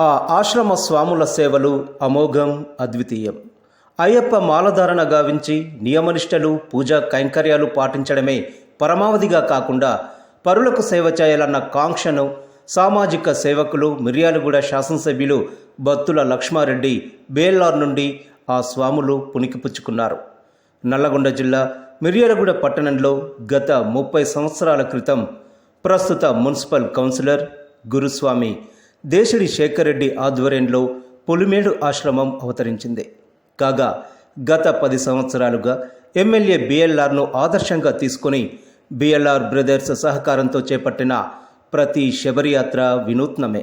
ఆ ఆశ్రమ స్వాముల సేవలు అమోఘం అద్వితీయం. అయ్యప్ప మాలధారణ గావించి నియమనిష్టలు పూజా కైంకర్యాలు పాటించడమే పరమావధిగా కాకుండా పరులకు సేవ చేయాలన్న కాంక్షను సామాజిక సేవకులు మిర్యాలగూడ శాసనసభ్యులు బత్తుల లక్ష్మారెడ్డి బేల్లార్ నుండి ఆ స్వాములు పుణికిపుచ్చుకున్నారు. నల్లగొండ జిల్లా మిర్యాలగూడ పట్టణంలో గత ముప్పై సంవత్సరాల క్రితం ప్రస్తుత మున్సిపల్ కౌన్సిలర్ గురుస్వామి దేశిడి శేఖర్ రెడ్డి ఆధ్వర్యంలో పొలిమేడు ఆశ్రమం అవతరించింది. కాగా గత పది సంవత్సరాలుగా ఎమ్మెల్యే బిఎల్ఆర్ను ఆదర్శంగా తీసుకొని బిఎల్ఆర్ బ్రదర్స్ సహకారంతో చేపట్టిన ప్రతి శబరియాత్ర వినూత్నమే.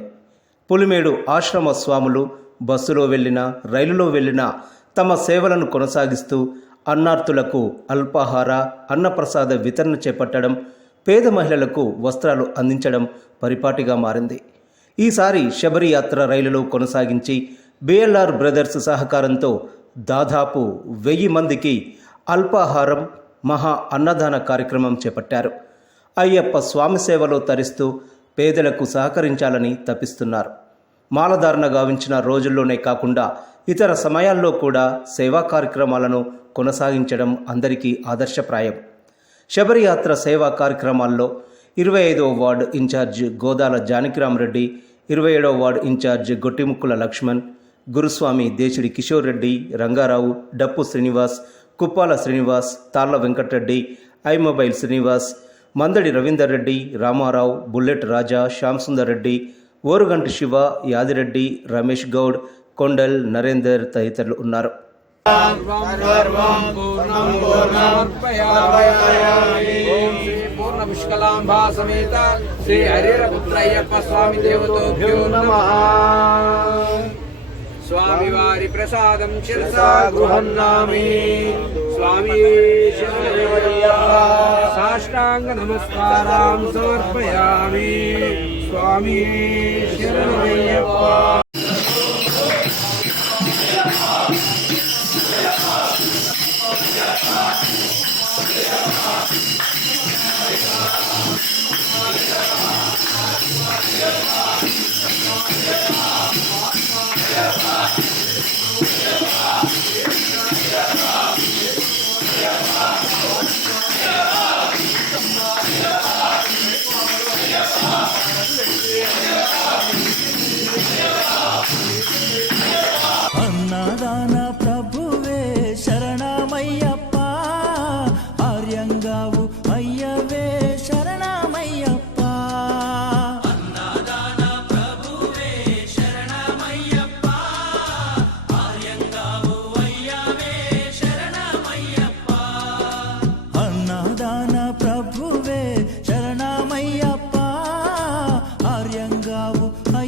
పులిమేడు ఆశ్రమ స్వాములు బస్సులో వెళ్ళినా రైలులో వెళ్ళినా తమ సేవలను కొనసాగిస్తూ అన్నార్థులకు అల్పాహార అన్నప్రసాద వితరణ చేపట్టడం పేద మహిళలకు వస్త్రాలు అందించడం పరిపాటిగా మారింది. ఈసారి శబరియాత్ర రైలులో కొనసాగించి బిఎల్ఆర్ బ్రదర్స్ సహకారంతో దాదాపు వెయ్యి మందికి అల్పాహారం మహా అన్నదాన కార్యక్రమం చేపట్టారు. అయ్యప్ప స్వామి సేవలో తరిస్తూ పేదలకు సహకరించాలని తపిస్తున్నారు. మాలధారణ గావించిన రోజుల్లోనే కాకుండా ఇతర సమయాల్లో కూడా సేవా కార్యక్రమాలను కొనసాగించడం అందరికీ ఆదర్శప్రాయం. శబరియాత్ర సేవా కార్యక్రమాల్లో ఇరవై ఐదవ వార్డు ఇన్ఛార్జ్ గోదాల జానకిరామరెడ్డి ఇరవై ఏడవ ward in charge Gottimukkula Lakshman Guruswamy Desudi Kishore Reddy Rangarao Dappu Srinivas Kuppala Srinivas Talla Venkatareddy imobile Srinivas Mandadi Ravinder Reddy Ramarao bullet Raja Shyam Sundar Reddy Oruganti Siva Yadireddy Ramesh Goud Kondal Narender తదితరులు ఉన్నారు. पूर्णपुष्कलाम्भा समेत श्री हरिपुत्र अय्यप्प स्वामी देवतोभ्यो नमः। स्वामी वारि प्रसादं शिरसा गृहं नामे। स्वामी साष्टाङ्गनमस्कारां स्वामी शरणमय्यप्पा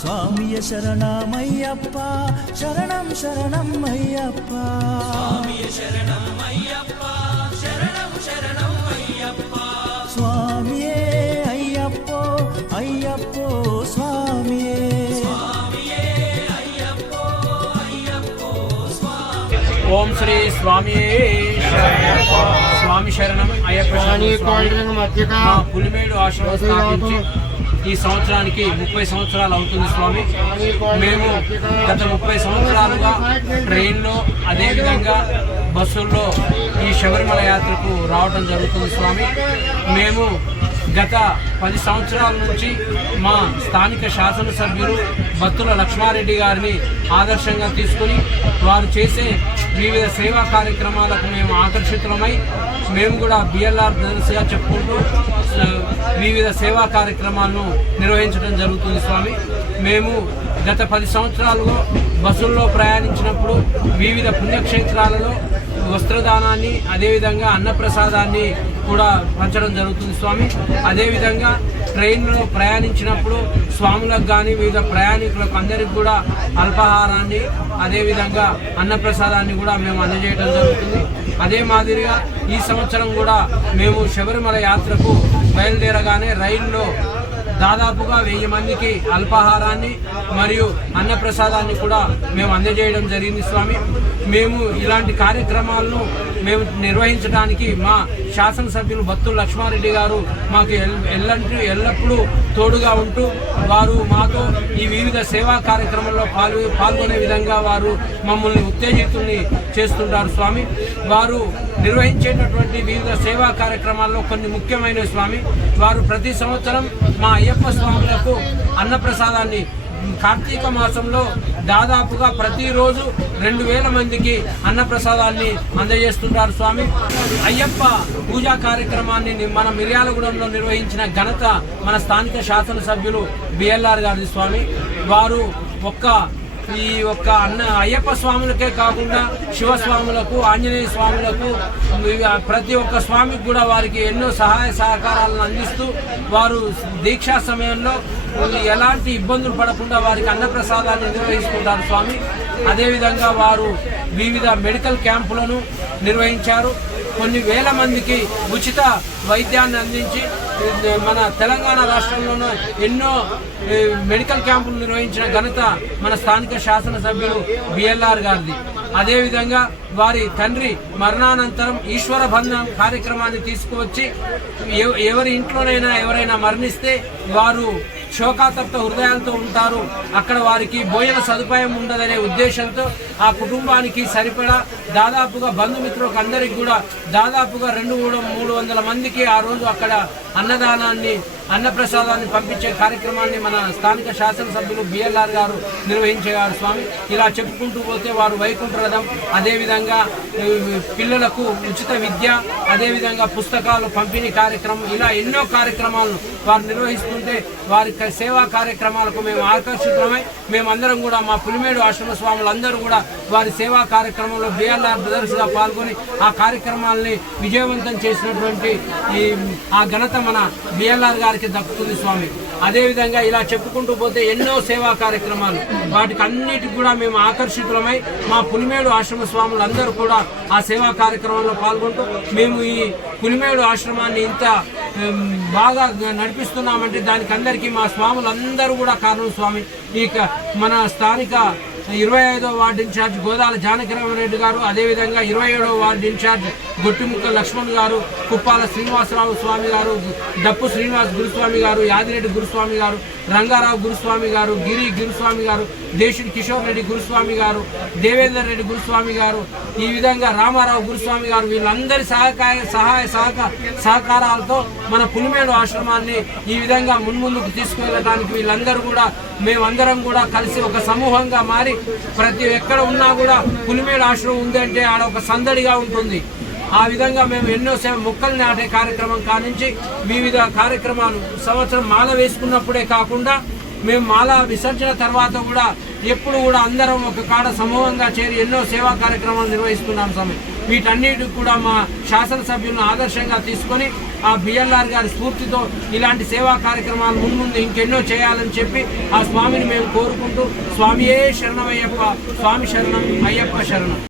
స్వామియ శరణం అయ్యప్ప. స్వామియ శరణమయ్యప్ప? శరణం శరణం అయ్యప్ప. స్వామియే అయ్యప్పో అయ్యప్పో స్వామియే ఓం శ్రీ స్వామి స్వామి. శరణం అయ్యప్ప శరణం స్వామి. మా పులిమేడు ఆశ్రమం స్థాపించి ఈ సంవత్సరానికి ముప్పై సంవత్సరాలు అవుతుంది స్వామి. మేము గత ముప్పై సంవత్సరాలుగా ట్రైన్లో అదేవిధంగా బస్సుల్లో ఈ శబరిమల యాత్రకు రావడం జరుగుతుంది స్వామి. మేము గత పది సంవత్సరాల నుంచి మా స్థానిక శాసనసభ్యులు భక్తుల లక్ష్మారెడ్డి గారిని ఆదర్శంగా తీసుకుని వారు చేసే వివిధ సేవా కార్యక్రమాలకు మేము ఆకర్షితులమై మేము కూడా బిఎల్ఆర్ దర్శగా చెప్పుకుంటూ వివిధ సేవా కార్యక్రమాలను నిర్వహించడం జరుగుతుంది స్వామి. మేము గత పది సంవత్సరాలుగా బస్సుల్లో ప్రయాణించినప్పుడు వివిధ పుణ్యక్షేత్రాలలో వస్త్రదానాన్ని అదేవిధంగా అన్నప్రసాదాన్ని కూడా పంచడం జరుగుతుంది స్వామి. అదేవిధంగా ట్రైన్లో ప్రయాణించినప్పుడు స్వాములకు కానీ వివిధ ప్రయాణికులకు అందరికి కూడా అల్పాహారాన్ని అదేవిధంగా అన్నప్రసాదాన్ని కూడా మేము అందజేయడం జరుగుతుంది. అదే మాదిరిగా ఈ సంవత్సరం కూడా మేము శబరిమల యాత్రకు బయలుదేరగానే రైల్లో దాదాపుగా వెయ్యి మందికి అల్పాహారాన్ని మరియు అన్నప్రసాదాన్ని కూడా మేము అందజేయడం జరిగింది స్వామి. మేము ఇలాంటి కార్యక్రమాలను మేము నిర్వహించడానికి మా శాసనసభ్యులు బత్తు లక్ష్మారెడ్డి గారు మాకు ఎల్- ఎల్లప్పుడూ తోడుగా ఉంటూ వారు మాతో ఈ వివిధ సేవా కార్యక్రమంలో పాల్గొ పాల్గొనే విధంగా వారు మమ్మల్ని ఉత్తేజితుల్ని చేస్తుంటారు స్వామి. వారు నిర్వహించేటటువంటి వివిధ సేవా కార్యక్రమాల్లో కొన్ని ముఖ్యమైన స్వామి. వారు ప్రతి సంవత్సరం మా అయ్యప్ప స్వాములకు అన్నప్రసాదాన్ని కార్తీక మాసంలో దాదాపుగా ప్రతిరోజు రెండు వేల మందికి అన్నప్రసాదాన్ని అందజేస్తుంటారు స్వామి. అయ్యప్ప పూజా కార్యక్రమాన్ని మన మిర్యాలగూడెంలో నిర్వహించిన ఘనత మన స్థానిక శాసనసభ్యులు బిఎల్ఆర్ గారి స్వామి. వారు ఒక్క ఈ ఒక్క అన్న అయ్యప్ప స్వాములకే కాకుండా శివస్వాములకు ఆంజనేయ స్వాములకు ప్రతి ఒక్క స్వామికి కూడా వారికి ఎన్నో సహాయ సహకారాలను అందిస్తూ వారు దీక్షా సమయంలో ఎలాంటి ఇబ్బందులు పడకుండా వారికి అన్నప్రసాదాన్ని నిర్వహిస్తుంటారు స్వామి. అదేవిధంగా వారు వివిధ మెడికల్ క్యాంపులను నిర్వహించారు. కొన్ని వేల మందికి ఉచిత వైద్యాన్ని అందించి మన తెలంగాణ రాష్ట్రంలోనూ ఎన్నో మెడికల్ క్యాంపులు నిర్వహించిన ఘనత మన స్థానిక శాసనసభ్యులు బిఎల్ఆర్ గారిది. అదేవిధంగా వారి తండ్రి మరణానంతరం ఈశ్వర బంధం కార్యక్రమాన్ని తీసుకువచ్చి ఎవ- ఎవరి ఇంట్లోనైనా ఎవరైనా మరణిస్తే వారు శోకాతప్త హృదయాలతో ఉంటారు. అక్కడ వారికి భోజన సదుపాయం ఉండదనే ఉద్దేశంతో ఆ కుటుంబానికి సరిపడా దాదాపుగా బంధుమిత్రులకు అందరికి కూడా దాదాపుగా రెండు మూడు మూడు వందల మందికి ఆ రోజు అక్కడ అన్నదానాన్ని అన్నప్రసాదాన్ని పంపించే కార్యక్రమాన్ని మన స్థానిక శాసనసభ్యులు బిఎల్ఆర్ గారు నిర్వహించేవారు స్వామి. ఇలా చెప్పుకుంటూ పోతే వారు వైకుంఠ రథం అదేవిధంగా పిల్లలకు ఉచిత విద్య అదేవిధంగా పుస్తకాలు పంపిణీ కార్యక్రమం ఇలా ఎన్నో కార్యక్రమాలను వారు నిర్వహిస్తుంటే వారి సేవా కార్యక్రమాలకు మేము ఆకర్షితమై మేమందరం కూడా మా పులిమేడు ఆశ్రమ స్వాములందరూ కూడా వారి సేవా కార్యక్రమంలో బిఎల్ఆర్ బ్రదర్స్గా పాల్గొని ఆ కార్యక్రమాల్ని విజయవంతం చేసినటువంటి ఈ ఆ ఘనత మన బిఎల్ఆర్ గారికి దక్కుతుంది స్వామి. అదేవిధంగా ఇలా చెప్పుకుంటూ పోతే ఎన్నో సేవా కార్యక్రమాలు. వాటికి అన్నిటికి కూడా మేము ఆకర్షితులమై మా పులిమేడు ఆశ్రమ స్వాములందరూ కూడా ఆ సేవా కార్యక్రమంలో పాల్గొంటూ మేము ఈ పులిమేడు ఆశ్రమాన్ని ఇంత బాగా నడిపిస్తున్నామంటే దానికి అందరికీ మా స్వాములందరూ కూడా కారణం స్వామి. ఇక మన స్థానిక ఇరవై ఐదో వార్డు ఇన్ఛార్జ్ గోదాల జానకిరామరెడ్డి గారు అదేవిధంగా ఇరవై ఏడవ వార్డు ఇన్ఛార్జ్ గొట్టిముక్క లక్ష్మణ్ గారు కుప్పాల శ్రీనివాసరావు స్వామి గారు డప్పు శ్రీనివాస్ గురుస్వామి గారు యాదిరెడ్డి గురుస్వామి గారు రంగారావు గురుస్వామి గారు గిరి గురుస్వామి గారు దేశుడి కిషోర్ రెడ్డి గురుస్వామి గారు దేవేందర్ రెడ్డి గురుస్వామి గారు ఈ విధంగా రామారావు గురుస్వామి గారు వీళ్ళందరి సహకార సహాయ సహకార సహకారాలతో మన పులిమేడు ఆశ్రమాన్ని ఈ విధంగా మున్ముందుకు తీసుకువెళ్ళడానికి వీళ్ళందరూ కూడా మేమందరం కూడా కలిసి ఒక సమూహంగా మారి ప్రతి ఎక్కడ ఉన్నా కూడా పులిమేడు ఆశ్రమం ఉందంటే ఆడ ఒక సందడిగా ఉంటుంది. ఆ విధంగా మేము ఎన్నో సేవ మొక్కలు నాటే కార్యక్రమం కానించి వివిధ కార్యక్రమాలు సంవత్సరం మాల వేసుకున్నప్పుడే కాకుండా మేము మాల విసర్జన తర్వాత కూడా ఎప్పుడు కూడా అందరం ఒక కాడ సమూహంగా చేరి ఎన్నో సేవా కార్యక్రమాలు నిర్వహిస్తున్నాం సమయం వీటన్నిటికి కూడా మా శాసనసభ్యులను ఆదర్శంగా తీసుకొని ఆ బిఎల్ఆర్ గారి స్ఫూర్తితో ఇలాంటి సేవా కార్యక్రమాలు ముందు ఇంకెన్నో చేయాలని చెప్పి ఆ స్వామిని మేము కోరుకుంటూ స్వామియే శరణమయ్యప్ప స్వామి శరణం అయ్యప్ప శరణం.